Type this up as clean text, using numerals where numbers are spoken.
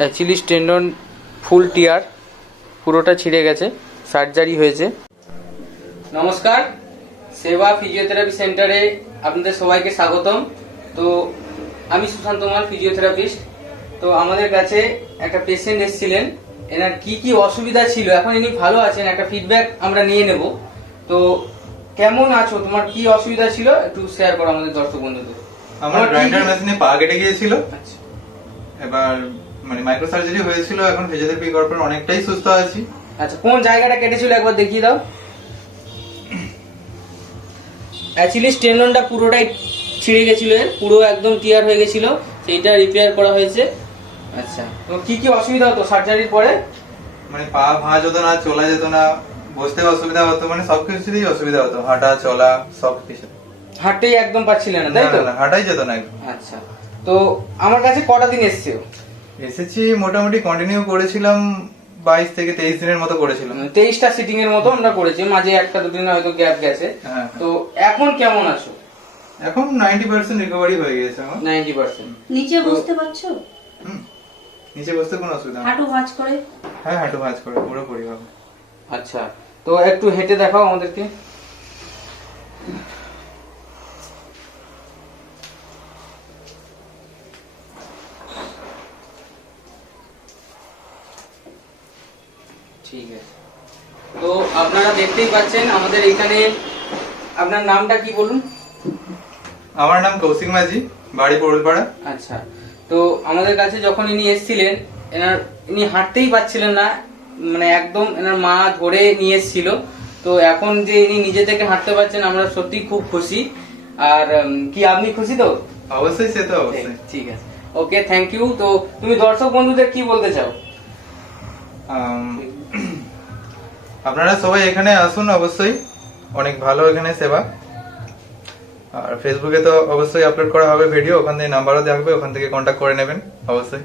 অ্যাচিলিস tendon ফুল টিয়ার, পুরোটা ছিঁড়ে গেছে, সার্জারি হয়েছে। নমস্কার, সেবা ফিজিওথেরাপি সেন্টারে আপনাদের সবাইকে স্বাগতম। তো আমি সুশান্ত মাল, ফিজিওথেরাপিস্ট। তো আমাদের কাছে একটা পেশেন্ট এসেছিলেন, এনার কি কি অসুবিধা ছিল, এখন ইনি ভালো আছেন, একটা ফিডব্যাক আমরা নিয়ে নেব। তো কেমন আছো, তোমার কি অসুবিধা ছিল একটু শেয়ার করো আমাদের দর্শক বন্ধুদের। আমার গ্রাইন্ডার মেশিনে পা কেটে গিয়েছিল, আচ্ছা, এবার মানে মাইক্রো সার্জারি হয়েছিল, এখন ফিজিওথেরাপি করার পর অনেকটাই সুস্থ আছি। আচ্ছা, কোন জায়গাটা কেটেছিল একবার দেখিয়ে দাও। অ্যাচিলিস টেন্ডনটা পুরোটাই ছিঁড়ে গেছিল, পুরো একদম টিয়ার হয়ে গেছিল, সেইটা রিপেয়ার করা হয়েছে। আচ্ছা, তো কি কি অসুবিধা হতো সার্জারির পরে? মানে পা ভাঁজ হতো না, চলা যেত না, বসতে অসুবিধা হতো, মানে সবকিছুতেই অসুবিধা হতো, হাঁটা চলা সব কিছু। হাঁটতেই একদম পাচ্ছিলে না, তাই তো? না, হাঁটাই যেত না একদম। আচ্ছা, তো আমার কাছে কটা দিন এসছো? এসেছি মোটামুটি কন্টিনিউ করেছিলাম 22 থেকে 23 দিনের মতো করেছিলাম। 23টা সিটিং এর মতো আমরা করেছি, মাঝে একটা দুদিন হয়তো গ্যাপ গেছে। হ্যাঁ। তো এখন কেমন আছো? এখন 90% রিকভারি হয়ে গেছে আমার। 90%। নিচে বসতে পারছো? নিচে বসতে কোনো অসুবিধা নেই। হাঁটু ভাঁজ করে? হ্যাঁ, হাঁটু ভাঁজ করে পুরোপুরি হবে। আচ্ছা, তো একটু হেঁটে দেখাও আমাদেরকে। ঠিক আছে, তো আপনারা দেখতেই পাচ্ছেন আমাদের এখানে। আপনার নামটা কি বলুন? আমার নাম কৌশিক মাঝি, বাড়ি পোড়লপাড়া। আচ্ছা, তো আমাদের কাছে যখন ইনি এসেছিলেন, ইনি হাঁটতেই পারছিলেন না, মানে একদম এনার মা ধরে নিয়ে এসেছিল। তো এখন যে ইনি নিজে থেকে হাঁটতে পারছেন, আমরা সত্যি খুব খুশি। আর কি আপনি খুশি তো? অবশ্যই, সে তো অবশ্যই। ঠিক আছে, ওকে, থ্যাংক ইউ। তো তুমি দর্শক বন্ধুদের কি বলতে চাও? আপনারা সবাই এখানে আসুন, অবশ্যই অনেক ভালো এখানে সেবা। আর ফেসবুকে তো অবশ্যই আপলোড করা হবে ভিডিও, ওখান থেকে নাম্বারও থাকবে, ওখান থেকে কন্ট্যাক্ট করে নেবেন অবশ্যই।